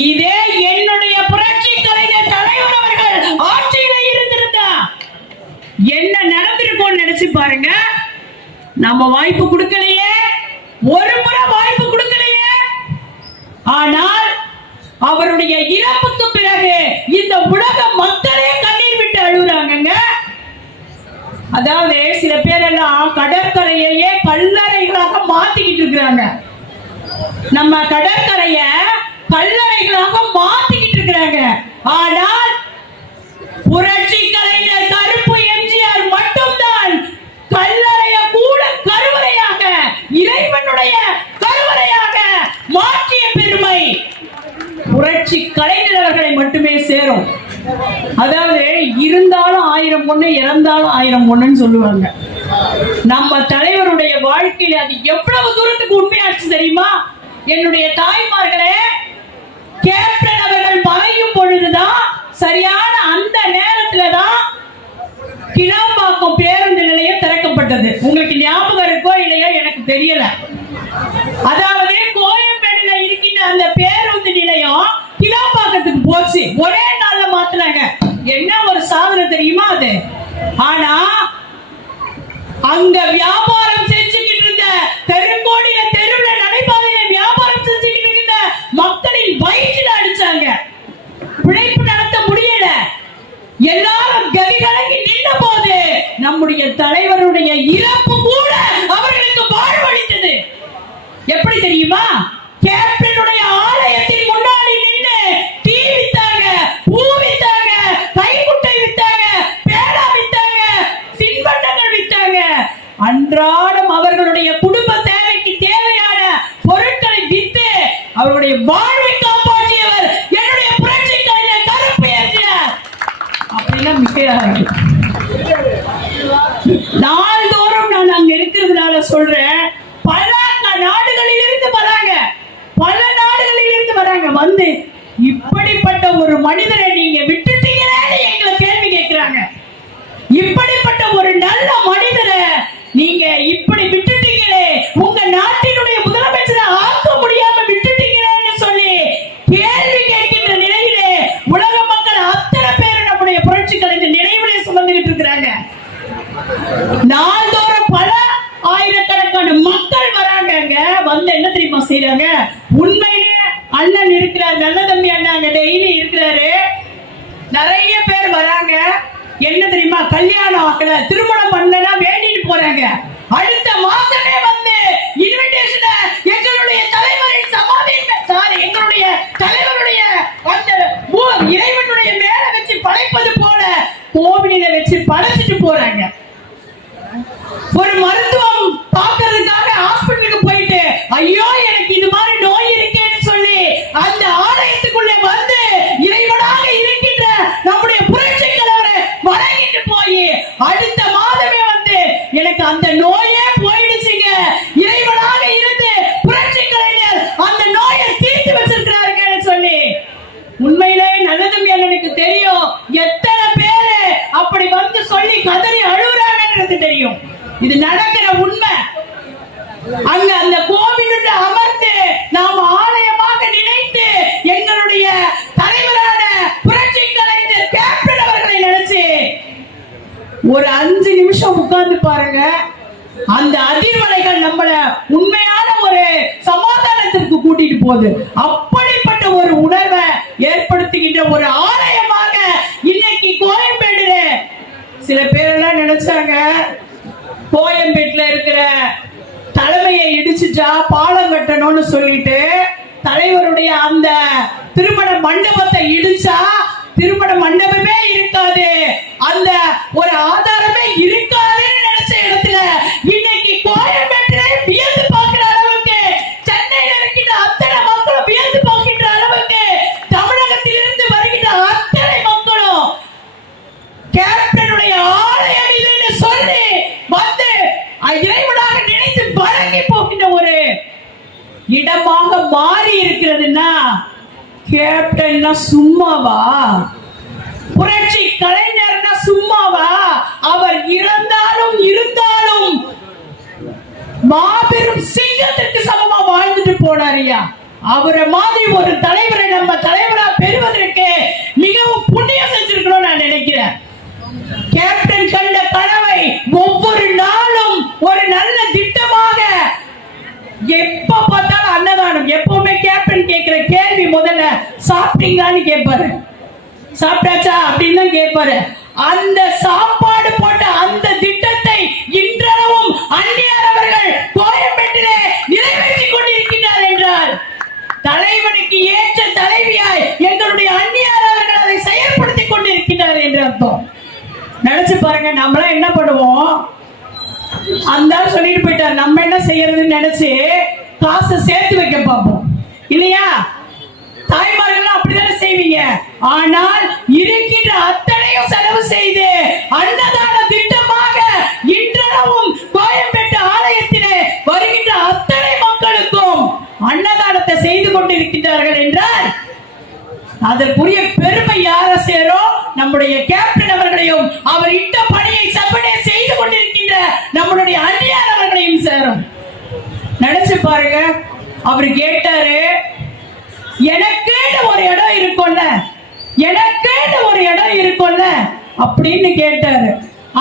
இதே என்னுடைய புரட்சி கலைஞர் தலைவர் அவர்கள் ஆட்சியில இருந்திருந்தா என்ன நடந்திருக்கும்னு நினைச்சு பாருங்க. நம்ம வாய்ப்பு கொடுக்கலையே, ஒரு முறை வாய்ப்பு கொடுக்கலையே. ஆனால் அவருடைய இறப்புக்கு பிறகு இந்த உலக மக்களே கண்ணீர் விட்டு அழுகுறாங்க. அதாவது சில பேர் எல்லாம் கடற்கரையே கல்லறைகளாக மாத்திக்கிட்டு இருக்கிறாங்க. நம்ம கடற்கரைய கல்லறைகளாக மாத்திக்கிட்டு இருக்கிறாங்க. ஆனால் புரட்சி கலைஞர் கருப்பு எம்ஜிஆர் மட்டும்தான் கல்லறைய கூட கருவறையாக அதாவது இருந்தாலும் 1000 பொண்ணு, இறந்தாலும் 1000 பொண்ணுன்னு சொல்லுவாங்க. நம்ம தலைவருடைய வாழ்க்கையில அது எவ்வளவு தூரத்துக்கு உண்மையாச்சு தெரியுமா? என்னுடைய தாய்மார்களே, கேப்டன் அவர்கள் மறையும் பொழுதுதான், சரியான அந்த நேரத்துல தான் கிளாம்பாக்கம் பேருந்து நிலையம் திறக்கப்பட்டது. உங்களுக்கு ஞாபகம் இருக்கோ இல்லையோ எனக்கு தெரியல. அதாவது கோயம்பேடுல இருக்கின்ற அந்த பேருந்து நிலையம் கிளாம்பாக்கத்துக்கு போச்சு. ஒரே நாள்ல மாத்தினாங்க. என்ன ஒரு சாதனை தெரியுமா அது? ஆனா அங்க வியாபாரம் செஞ்சுக்கிட்டு இருந்த தெருக்கோடியில, தெருவுல, நடைபாதையில வியாபாரம் செஞ்சுக்கிட்டு இருந்த மக்களின் வயிற்றுல அடிச்சாங்க. பிழைப்பு நடத்த முடியல. எல்லாரும் கவி கலங்கி நின்ற போது நம்முடைய தலைவருடைய இறப்பு கூட அவர்களுக்கு வாழ்வளித்தது. எப்படி தெரியுமா? கேப்டனுடைய ஆலயத்தின் முன்னாடி நின்று டீ வித்தாங்க, பூ வித்தாங்க, கைக்குட்டை வித்தாங்க, பேடா வித்தாங்க, சின்பண்டங்கள் வித்தாங்க. அன்றாடம் அவர்களுடைய குடும்ப தேவைக்கு தேவையான பொருட்களை வித்து அவருடைய வாழ்வை காப்பாற்றியவர் என்னுடைய புரட்சி கலைஞர் கருப்பு என்கிறார். அப்படின்னா மிகையாகும். நாள்தோறும் நான் அங்க இருக்கிறதுனால சொல்றேன், பல நாடுகளில் இருந்து வராங்க, பல நாடுகளில் இருந்து வராங்க. வந்து இப்படிப்பட்ட ஒரு மனிதரை நீங்க விட்டுட்டீங்களேன்னு எங்களை கேள்வி கேட்கிறாங்க. இப்படிப்பட்ட ஒரு நல்ல மனிதரை நீங்க இப்படி விட்டுட்டீங்களே, உங்க நாட்டினுடைய முதலமைச்சரை ஆக்க முடியாம விட்டுட்டீங்களேன்னு சொல்லி கேள்வி கேட்கின்ற நிலையிலே உலக மக்கள் அத்தனை பேர் நம்முடைய புரட்சி கலைஞர் நினைவுகளை சுமந்துகிட்டு இருக்கிறாங்க. நாள்தோறும் பல ஆயிரக்கணக்கான மக்கள் வராங்க. வந்து என்ன தெரியுமா செய்யறாங்க? உண்மையிலேயே அண்ணன் இருக்கிறார், நல்ல தம்பி அண்ணன் டெய்லி இருக்கிறாரு. நிறைய பேர் வராங்க. என்ன தெரியுமா? கல்யாணம் ஆக்கல, திருமணம் பண்ணலன்னா வேண்டிட்டு போறாங்க. அடுத்த மாசமே வந்து இன்விடேஷனை எங்களுடைய தலைவரின் சமாதி, எங்களுடைய தலைவருடைய அந்த இறைவனுடைய மேல வச்சு படைப்பது போல கோவிலில வச்சு படைச்சிட்டு போறாங்க. ஒரு மருத்துவம் பார்க்கிறதுக்காக ஹாஸ்பிட்டலுக்கு போயிட்டு, ஐயோ எனக்கு இது மாதிரி நோய் இருக்கேன்னு சொல்லி அந்த ஆலயத்துக்குள்ளே வந்து இறைவனாக இருக்கின்ற நம்முடைய புரட்சி தலைவரை வணங்கிட்டு போய் அடுத்த மாதமே வந்து எனக்கு அந்த நோயே போயிடுச்சுங்க, இறைவனாக இருந்து புரட்சி கலைஞர் அந்த நோயை தீர்த்து வச்சிருக்கிறாருன்னு சொல்லி. உண்மையிலே நல்லதும் எனக்கு தெரியும் எத்தனை பேரு அப்படி வந்து சொல்லி கதறி அழுகுறாங்கன்றது தெரியும். இது நடக்கிற உண்மை. அங்க அந்த கோவிலுக்கு அமர்ந்து நாம் ஆலயமாக நினைத்து எங்களுடைய தலைவரான புரட்சி கலைஞர் கேப்டன் அவர்களை நினைச்சு ஒரு 5 நிமிஷம் உட்கார்ந்து பாருங்க. அந்த அதிர்வலைகள் நம்மள உண்மையான ஒரு சமாதானத்திற்கு கூட்டிட்டு போகுது. அப்படிப்பட்ட ஒரு உணர்வை ஏற்படுத்துகின்ற ஒரு ஆலயமாக இன்னைக்கு கோயம்பேடுல சில பேரெல்லாம் நினைச்சாங்க, கோயம்பேட்டுல இருக்கிற தலைமையை இடிச்சுட்டா பாலம் கட்டணும்னு சொல்லிட்டு தலைவருடைய அந்த திருமண மண்டபத்தை இடிச்சா திருமண மண்டபமே இருக்காது, அந்த ஒரு ஆதாரமே இருக்காதுன்னு நினைச்ச இடத்துல இன்னைக்கு கோயம்பேட்டில வியந்து பார்க்கிற அளவுக்கு, சென்னையில இருக்கின்ற அத்தனை மக்களும் வியந்து பார்க்கின்ற அளவுக்கு, தமிழகத்திலிருந்து வருகின்ற அத்தனை மக்களும் கேப்டனுடைய ஆலயம் இதுன்னு சொல்லி வந்து இறைவனாக நினைத்து வணங்கி போகின்ற ஒரு இடமாக மாறி இருக்கிறதுன்னா கேப்டன்னா சும்மாவா? புரட்சி கலைஞர்னா சும்மாவா? அவர் இறந்தாலும் இருந்தாலும் மாபெரும் சிங்கத்திற்கு சமமா வாழ்ந்துட்டு போனாரியா. அவரை மாதிரி ஒரு தலைவரை நம்ம தலைவரா பெறுவதற்கு மிகவும் புண்ணியம் செஞ்சிருக்கணும் நான் நினைக்கிறேன். கேப்டன் கண்ட கனவை ஒவ்வொரு நாளும் ஒரு நல்ல திட்டமாக, எப்ப பார்த்தாலும் அன்னதானம். எப்பவுமே கேப்டன் கேட்கிற கேள்வி முதல்ல சாப்பிட்டீங்களான்னு கேட்பாரு, சாப்பிட்டாச்சா அப்படின்னு தான் கேட்பாரு. அந்த சாப்பாடு போட்ட அந்த திட்டத்தை இன்றளவும் அந்நியார் அவர்கள் கோயம்பேட்டிலே நிறைவேற்றிக் கொண்டிருக்கிறார் என்றால் தலைவனுக்கு ஏற்ற தலைவியாய் எங்களுடைய அந்நியார் அவர்கள் அதை செயல்படுத்திக் கொண்டிருக்கிறார் என்று அர்த்தம். நினைச்சு பாருங்க, நம்மளாம் என்ன பண்ணுவோம்? அந்த சொல்லிட்டு போயிட்டார், நம்ம என்ன செய்யறதுன்னு நினைச்சு காசை சேர்த்து வைக்க பார்ப்போம் இல்லையா? தாய்மார்கள் அப்படித்தானே செய்வீங்க. ஆனால் இருக்கின்ற அத்தனையும் செலவு செய்து அன்னதான திட்டமாக இன்றளவும் கோயம்பேட்டு ஆலயத்திலே வருகின்ற அத்தனை மக்களுக்கும் அன்னதானத்தை செய்து கொண்டிருக்கின்றார்கள் என்றால் அதற்குரிய பெருமை யார சேரும்? நம்முடைய கேப்டன் அவர்களையும் அவர் இட்ட பணியை செவ்வனே செய்து கொண்டிருக்கின்ற நம்மளுடைய அந்நியார் அவர்களையும் சேரும். நினைச்சு பாருங்க. அவர் கேட்டாரு, எனக்குன்னு ஒரு இடம் இருக்கும்ல, எனக்குன்னு ஒரு இடம் இருக்கும்ல அப்படின்னு கேட்டாரு.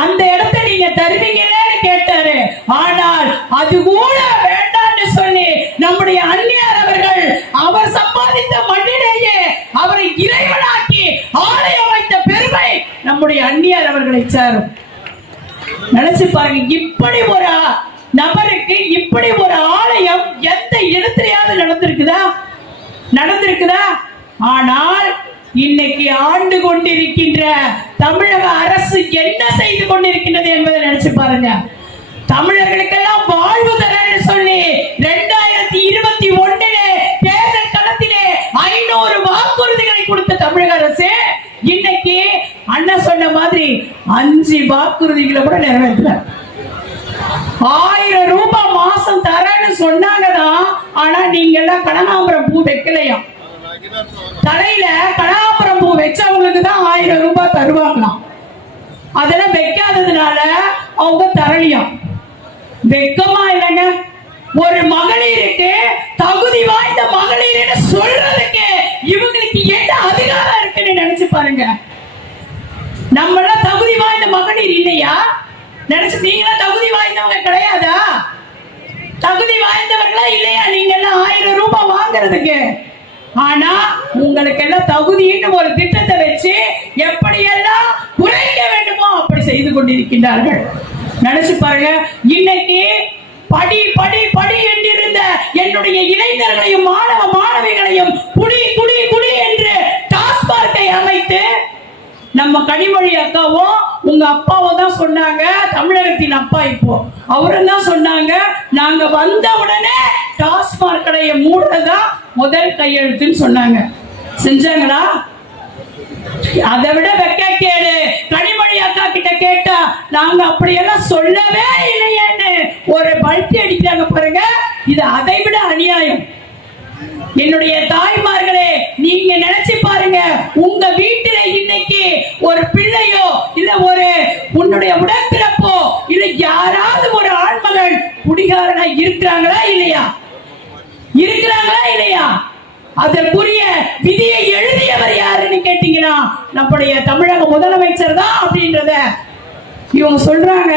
அந்த இடத்தை நீங்க தருவீங்கன்னு கேட்டாரு. ஆனால் அது கூட வேண்டாம்னு சொல்லி நம்முடைய அந்நியார் அவர்கள் அவர் சம்பாதித்த மண்ணிலேயே அவரை இறைவனாக்கி ஆலயம் வைத்த பெருமை நம்முடைய அந்நியார் அவர்களை சாரும். நினைச்சு பாருங்க. இப்படி ஒரு நபருக்கு இப்படி ஒரு ஆலயம் எந்த இடத்திலேயாவது நடந்திருக்குதா? ஆனால் இன்னைக்கு ஆண்டு கொண்டிருக்கின்ற தமிழக அரசு என்ன செய்து கொண்டிருக்கின்றது என்பதை நினைச்சு பாருங்க. தமிழர்களுக்கெல்லாம் வாழ்வு தரேன்னு சொல்லி 2021 தேர்தல் களத்திலே 500 வாக்குறுதிகளை கொடுத்த தமிழக அரசு இன்னைக்கு அண்ணன் சொன்ன மாதிரி 5 வாக்குறுதிகளை கூட நிறைவேற்றல. 1000 ரூபாய் மாசம் தரேன்னு சொன்னாங்கதான். ஆனா நீங்க எல்லாம் கனகாம்பரம் பூ வைக்கலையா? தலையில கனகாம்பரம் பூ வச்சவங்களுக்கு தான் 1000 ரூபாய் தருவாங்களாம். அதெல்லாம் வைக்காததுனால அவங்க தரலையாம். வெக்கமா இல்லைங்க? ஒரு மகளிருக்கு தகுதி வாய்ந்த மகளிர்னு சொல்றதுக்கு இவங்களுக்கு என்ன அதிகாரம் இருக்குன்னு நினைச்சு பாருங்க. நம்மள தகுதி வாய்ந்த மகளிர் இல்லையா? நினைச்சு நீங்களா தகுதி வாய்ந்தவங்க கிடையாதா? தகுதி வாய்ந்தவர்களா இல்லையா நீங்க எல்லாம் 1000 ரூபாய் வாங்குறதுக்கு? ஆனா உங்களுக்கு எல்லாம் தகுதின்னு ஒரு திட்டத்தை வச்சு எப்படியெல்லாம் குறைக்க வேண்டுமோ அப்படி செய்து கொண்டிருக்கின்றார்கள். நினைச்சு பாருங்க. இன்னைக்கு படி படி படி என்றிருந்த என்னுடைய இளைஞர்களையும் மாணவ மாணவிகளையும் குடி குடி குடி என்று டாஸ்மார்க்கை அமைத்து நம்ம கனிமொழி அக்காவும் உங்க அப்பாவும் தான் சொன்னாங்க, தமிழகத்தின் அப்பா இப்போ அவரும் தான் சொன்னாங்க, நாங்க வந்த உடனே டாஸ்மார்க் கடையை மூடுறதா முதல் கையெழுத்துன்னு சொன்னாங்க. செஞ்சாங்களா? அதை விட வெக்க கேடு. கனிமொழி அக்கா கிட்ட கேட்டா நாங்க அப்படியெல்லாம் சொல்லவே இல்லையேன்னு ஒரு பல்ட்டி அடிக்கிறாங்க பாருங்க. இது அதை விட அநியாயம். என்னுடைய தாய்மார்களே, நீங்க நினைச்சு பாருங்க. உங்க வீட்டில இன்னைக்கு ஒரு பிள்ளையோ இல்ல ஒரு உன்னுடைய உடன்பிறப்போ இல்ல யாராவது ஒரு ஆண்மகன் குடிகாரனா இருக்கிறாங்களா இல்லையா? அதற்குரிய விதியை எழுதியவர் யாருன்னு கேட்டீங்கன்னா நம்முடைய தமிழக முதலமைச்சர் தான் அப்படின்றத இவங்க சொல்றாங்க.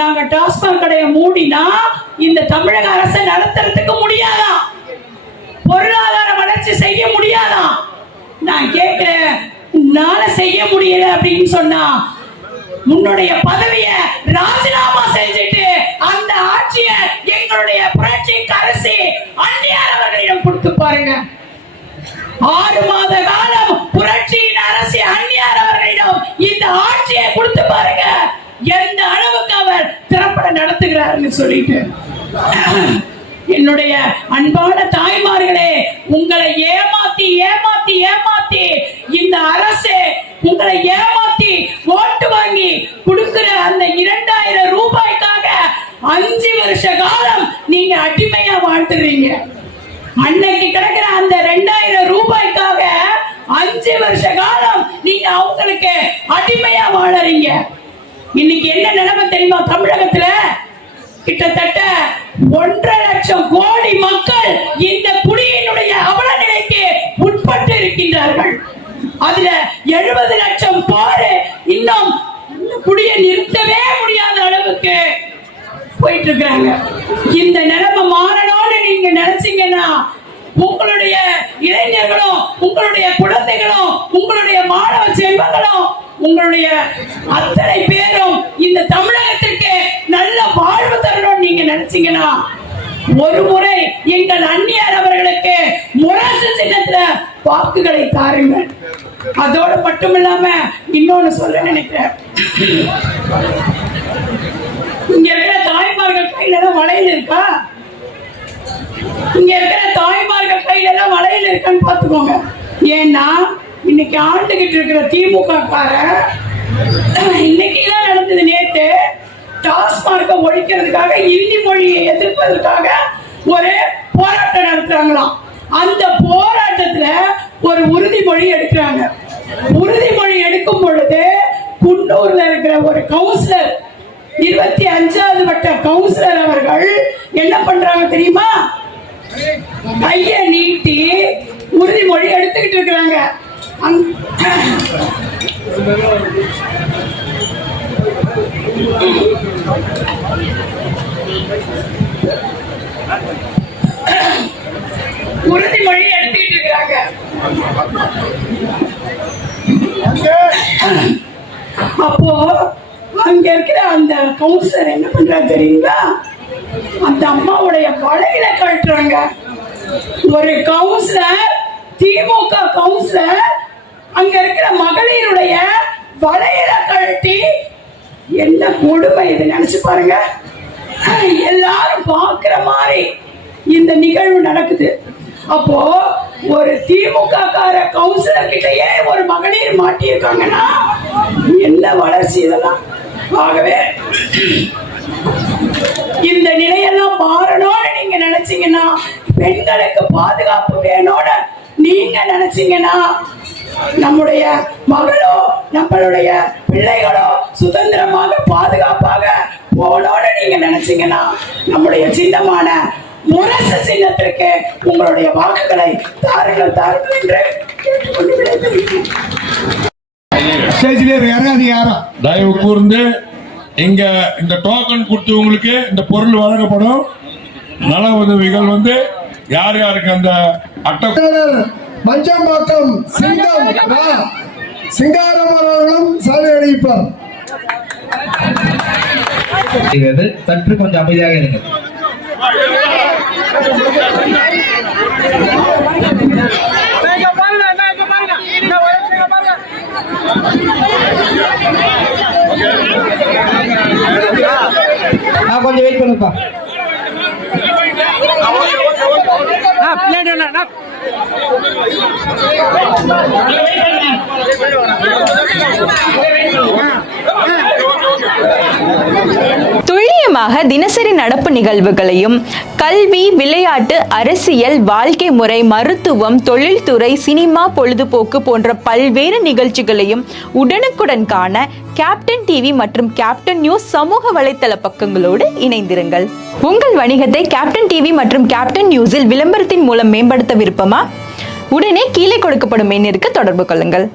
நாங்க டாஸ்மாக் கடையை மூடினா இந்த தமிழக அரசை நடத்துறதுக்கு முடியாதான், பொருளாதார வளர்ச்சி செய்ய முடியாதான். நான் கேட்கிறேன், உன்னால செய்ய முடியல அப்படின்னு சொன்னா உன்னுடைய பதவியை ராஜினாமா செஞ்சுட்டு அந்த ஆட்சியை எங்களுடைய புரட்சி அரசு அந்நியார் அவர்களிடம் கொடுத்து பாருங்க. 6 மாத காலம் புரட்சியின் அரசு அந்நியார் அவர்களிடம் இந்த ஆட்சியை கொடுத்து பாருங்க, எந்த அளவுக்கு அவர் திறம்பட நடத்துகிறார்னு சொல்லிட்டு. என்னுடைய அன்பான தாய்மார்களே, உங்களை ஏமாத்தி ஏமாத்தி ஏமாத்தி இந்த அரசு உங்களை ஏமாத்தி ஓட்டு வாங்கி கொடுக்கிற அந்த 2000 ரூபாய்க்காக 5 வருஷ காலம் நீங்க அடிமையா வாழ்த்துறீங்க. அன்னைக்கு கிடைக்கிற அந்த 2000 ரூபாய்க்காக 5 வருஷ காலம் நீங்க அவங்களுக்கு அடிமையா வாழறீங்க. இன்னைக்கு என்ன நிலைமை தெரியுமா? தமிழகத்துல கிட்டத்தட்ட 1.5 லட்சம் கோடி மக்கள் இந்த குடியினுடைய அவல நிலைக்கு உட்பட்டு இருக்கின்றார்கள். அதுல 70 லட்சம் பேர் இன்னும் குடியை நிறுத்தவே முடியாத அளவுக்கு போயிட்டு இருக்காங்க. இந்த நிலைமை மாறணும்னு நீங்க நினைச்சீங்கன்னா உங்களுடைய இளைஞர்களும் உங்களுடைய குழந்தைகளும் உங்களுடைய மாணவ செல்வங்களும் உங்களுடைய அத்தனை பேரும் இந்த தமிழகத்திற்கு நல்ல வாழ்வு தரணும் நீங்க நினைச்சீங்கன்னா ஒரு முறை எங்கள் அந்நியார் அவர்களுக்கு முரசு சின்னத்துல வாக்குகளை தாருங்கள். அதோடு மட்டும் இல்லாம இன்னொன்னு சொல்ல நினைக்கிறேன். இங்க இருக்கிற தாய்மார்கள் கையில தான் வளையல் இருக்கா? இங்க இருக்கிற தாய்மார்கள் கையில தான் வளையல் இருக்கான்னு பாத்துக்கோங்க. ஏன்னா இன்னைக்கு ஆண்டுகிட்டு இருக்கிற திமுக காரன் இன்னைக்கு தான் நடந்தது. நேத்து டாஸ்மார்க்கை ஒழிக்கிறதுக்காக இந்தி மொழியை எதிர்ப்பதற்காக ஒரு போராட்டம் நடத்துறாங்களாம். அந்த போராட்டத்துல ஒரு உறுதிமொழி எடுக்கிறாங்க. உறுதிமொழி எடுக்கும் பொழுது குன்னூர்ல இருக்கிற ஒரு கவுன்சிலர் 25வது வட்ட கவுன்சிலர் அவர்கள் என்ன பண்றாங்க தெரியுமா? கையை நீட்டி உறுதிமொழி எடுத்துக்கிட்டு இருக்கிறாங்க. உறுதிமொழி எடுத்துக்கிட்டு இருக்கிறாங்க. அப்போ அங்க இருக்கிற அந்த கவுன்சிலர் என்ன பண்றாரு தெரியுங்களா? அந்த அம்மாவுடைய வளையல கழட்டுறாங்க. ஒரு கவுன்சிலர், திமுக கவுன்சிலர் அங்க இருக்கிற மகளிருடைய வளையல கழட்டி, என்ன கொடுமை இது, நினைச்சு பாருங்க. எல்லாரும் பார்க்கிற மாதிரி இந்த நிகழ்வு நடக்குது. அப்போ ஒரு திமுக கார கவுன்சிலர் கிட்டயே ஒரு மகளிர் மாட்டியிருக்காங்கன்னா என்ன வளர்ச்சி இதெல்லாம். ஆகவே இந்த நிலையெல்லாம் மாறணும்னு நீங்க நினைச்சீங்கன்னா, பெண்களுக்கு பாதுகாப்பு வேணும்னு நீங்க நினைச்சீங்கன்னா, நம்முடைய மகளோ நம்மளுடைய பிள்ளைகளோ சுதந்திரமாக பாதுகாப்பாக போகணும்னு நீங்க நினைச்சீங்கன்னா, நம்முடைய சின்னமான முரசு சின்னத்திற்கு உங்களுடைய வாக்குகளை தாருங்கள் என்று தயவு கூர்ந்து இங்க இந்த டோக்கன் கொடுத்தவங்களுக்கு இந்த பொருள் வழங்கப்படும். நல உதவிகள் யார் யாருக்கு அந்த அட்டை மஞ்சம்பாக்கம் சிங்காரம் அவர்களும் சாலை அளிப்பார். சற்று கொஞ்சம் அமைதியாக இருங்கள். கொஞ்சம் வெயிட் பண்ணுப்பா. துல்லியமாக தினசரி நடப்பு நிகழ்வுகளையும் கல்வி, விளையாட்டு, அரசியல், வாழ்க்கை முறை, மருத்துவம், தொழில்துறை, சினிமா, பொழுதுபோக்கு போன்ற பல்வேறு நிகழ்ச்சிகளையும் உடனுக்குடன் காண கேப்டன் டிவி மற்றும் கேப்டன் நியூஸ் சமூக வலைத்தள பக்கங்களோடு இணைந்திருங்கள். உங்கள் வணிகத்தை கேப்டன் டிவி மற்றும் கேப்டன் நியூஸில் விளம்பரத்தின் மூலம் மேம்படுத்த விருப்பமா? உடனே கீழே கொடுக்கப்படும் எண்ணிற்கு தொடர்பு கொள்ளுங்கள்.